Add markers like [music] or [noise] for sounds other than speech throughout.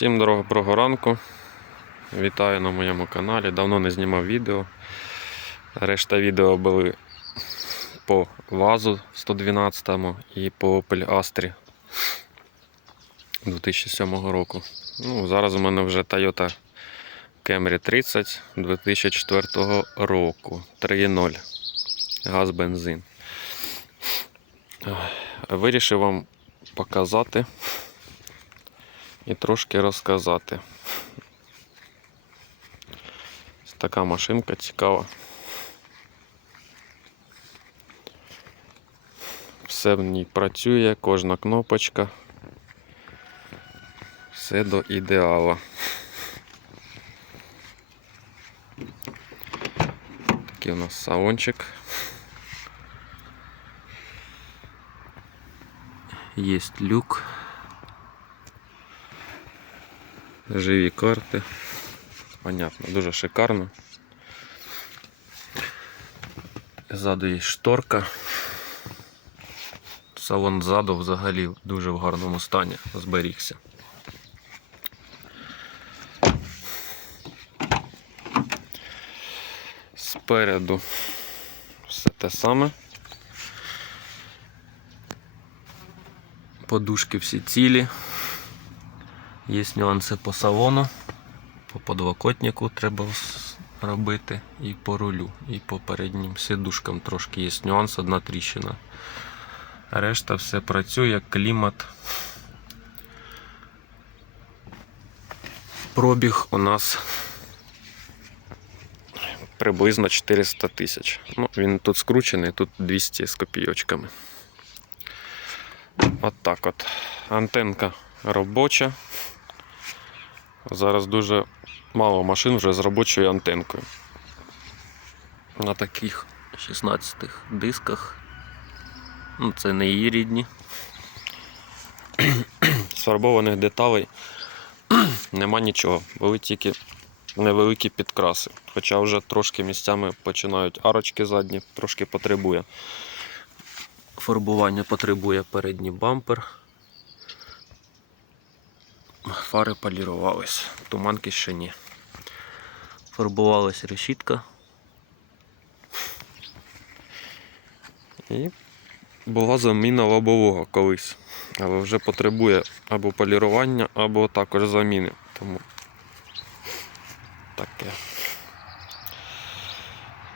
Всім доброго ранку. Вітаю на моєму каналі. Давно не знімав відео. Решта відео були по ВАЗу 112 і по Opel Astra 2007 року. Ну, зараз у мене вже Toyota Camry 30 2004 року. 3.0. Газ бензин. Вирішив вам показати і трошки розказати. Ось така машинка цікава. Все в ній працює, кожна кнопочка. Все до ідеала. Такий у нас салончик. Есть люк. Живі карти. Понятно, дуже шикарно. Ззаду є шторка. Салон ззаду взагалі дуже в гарному стані зберігся. Спереду все те саме. Подушки всі цілі. Є нюанси по салону, по подлокотнику треба робити, і по рулю, і по переднім сидушкам трошки є нюанс, одна тріщина. Решта все працює, клімат. Пробіг у нас приблизно 400 тисяч. Ну, він тут скручений, тут 200 з копійочками. От так от. Антенка робоча. Зараз дуже мало машин вже з робочою антенкою. На таких 16 дисках. Ну, це не її рідні. З [clears throat] фарбованих деталей [clears throat] нема нічого. Були тільки невеликі підкраси. Хоча вже трошки місцями починають арочки задні, трошки потребує. Фарбування потребує передній бампер. Фари полірувались, туманки ще ні. Фарбувалась решітка. І була заміна лобового колись. Але вже потребує або полірування, або також заміни. Тому таке.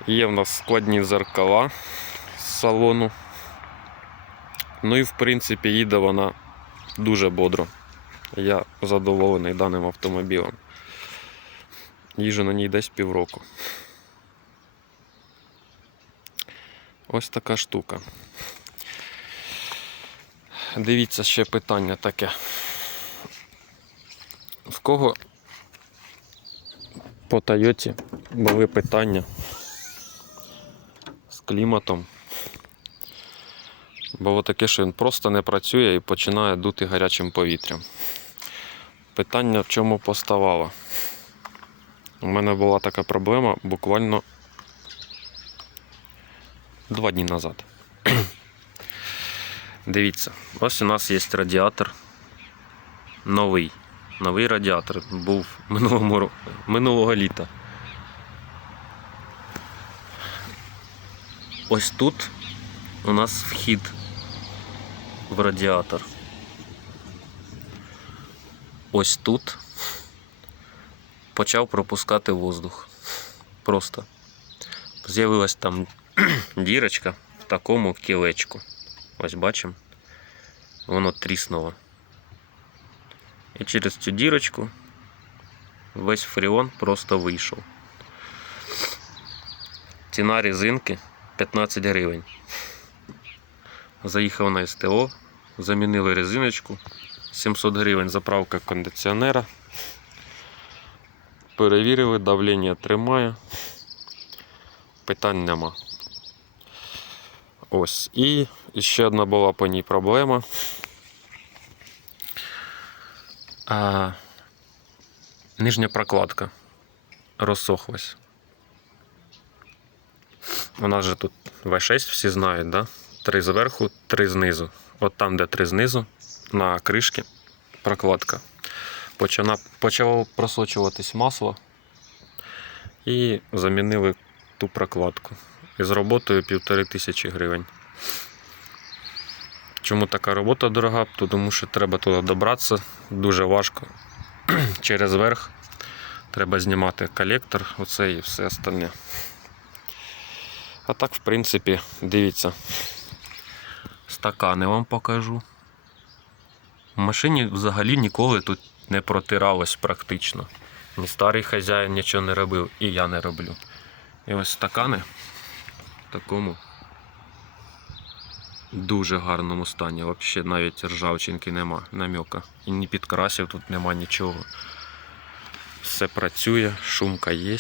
Є в нас складні зеркала з салону. Ну і в принципі їде вона дуже бодро. Я задоволений даним автомобілем. Їжу на ній десь півроку. Ось така штука. Дивіться ще питання таке. В кого по Тойоті були питання з кліматом? Було таке, що він просто не працює і починає дути гарячим повітрям. Питання в чому поставало? У мене була така проблема буквально два дні назад. [clears throat] Дивіться, ось у нас є радіатор новий. Новий радіатор був минулому, ро- минулого літа. Ось тут у нас вхід в радіатор. Ось тут почав пропускати воздух. Просто з'явилась там [clears throat] дірочка в такому кілечку. Ось бачимо. Воно тріснуло. І через цю дірочку весь фріон просто вийшов. Ціна резинки 15 гривень. Заїхав на СТО, замінили резиночку. 700 гривень заправка кондиціонера. Перевірили, давлення тримає. Питань нема. Ось. І ще одна була по ній проблема. А, нижня прокладка розсохлась. У нас же тут V6 всі знають, да? Три зверху, три знизу. От там, де три знизу, на кришці прокладка. почана, почало просочуватись масло і замінили ту прокладку. Із роботою півтори тисячі гривень. Чому така робота дорога? Тому що треба туди добратися дуже важко. [clears throat] Через верх треба знімати колектор, оце і все остальне. А так, в принципі, дивіться. Стакани вам покажу. В машині взагалі ніколи тут не протиралось практично. Ні старий хазяїн нічого не робив, і я не роблю. І ось стакани в такому дуже гарному стані. Взагалі навіть ржавчинки нема, намьока. І ні підкрасів тут нема нічого. Все працює, шумка є.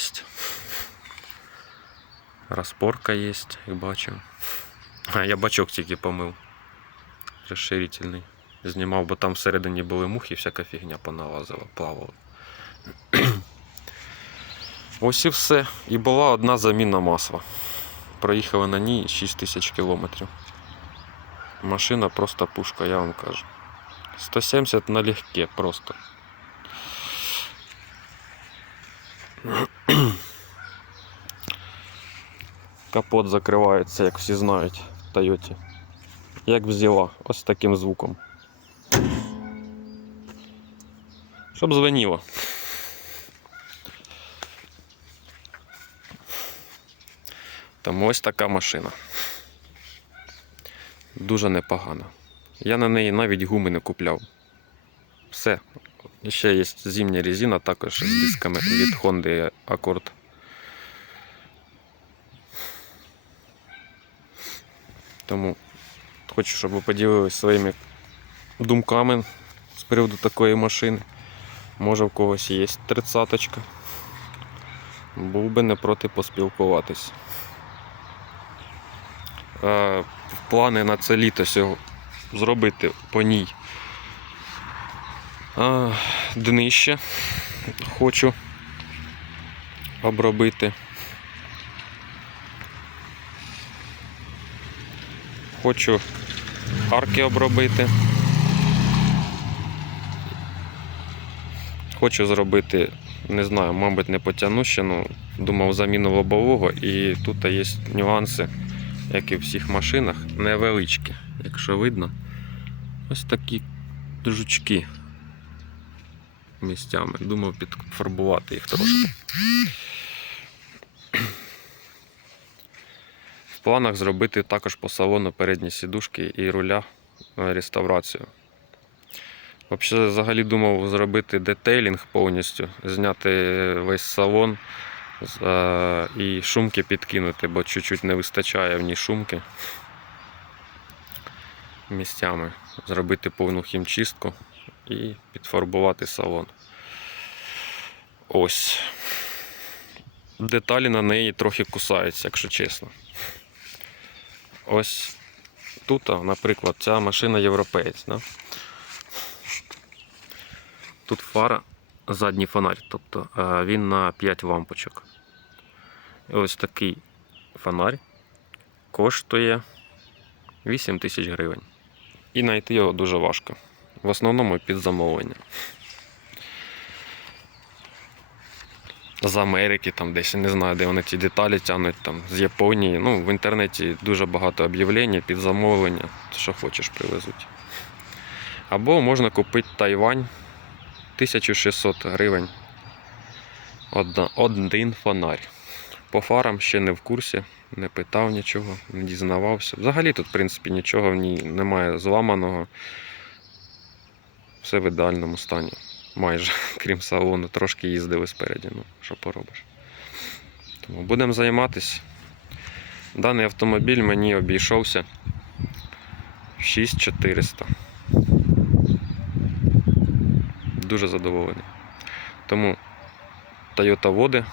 Розпорка є, як бачу. А, я бачок тільки помив. Розширительний. Знімав, бо там всередині були мухи, всяка фігня поналазила, плавала. [clears throat] Ось і все. І була одна заміна масла. Проїхали на ній 6 тисяч кілометрів. Машина просто пушка, я вам кажу. 170 налегке просто. [clears throat] Капот закривається, як всі знають в Тойоті. Як взяла, ось таким звуком. Щоб дзвеніло. Тому ось така машина. Дуже непогана. Я на неї навіть гуми не купляв. Все. Ще є зимня резина також з дисками від Honda Accord. Тому хочу, щоб ви поділилися своїми думками з приводу такої машини. Може в когось є тридцяточка. Був би не проти поспілкуватись. Е, плани на це літо сього зробити по ній. Днище хочу обробити. Хочу арки обробити. Хочу зробити, не знаю, мабуть, не потягну ще, ну, думав заміну лобового і тут є нюанси, як і в всіх машинах, невеличкі, якщо видно. Ось такі жучки місцями. Думав підфарбувати їх трошки. Планах зробити також по салону передні сідушки і руля е, реставрацію. Взагалі, думав зробити детейлінг повністю, зняти весь салон е, і шумки підкинути, бо чуть-чуть не вистачає в ній шумки місцями. Зробити повну хімчистку і підфарбувати салон. Ось. Деталі на неї трохи кусаються, якщо чесно. Ось тут, наприклад, ця машина європеєць. Да? Тут фара, задній фонарь, тобто е, він на 5 лампочок. Ось такий фонарь коштує 8 тисяч гривень. І знайти його дуже важко. В основному під замовлення. З Америки, там десь не знаю, де вони ці деталі тягнуть, там, з Японії. Ну, в інтернеті дуже багато об'явлень під замовлення, що хочеш привезуть. Або можна купити Тайвань 1600 гривень. Один фонарь. По фарам ще не в курсі, не питав нічого, не дізнавався. Взагалі тут, в принципі, нічого в ній немає зламаного. Все в ідеальному стані. Майже, [laughs] крім салону, трошки їздили спереді, ну що поробиш. Тому будемо займатися. Даний автомобіль мені обійшовся 6400. Дуже задоволений. Тому Toyota води.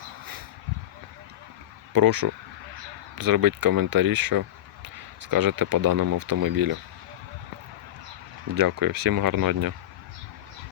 Прошу зробити коментарі, що скажете по даному автомобілю. Дякую, всім гарного дня.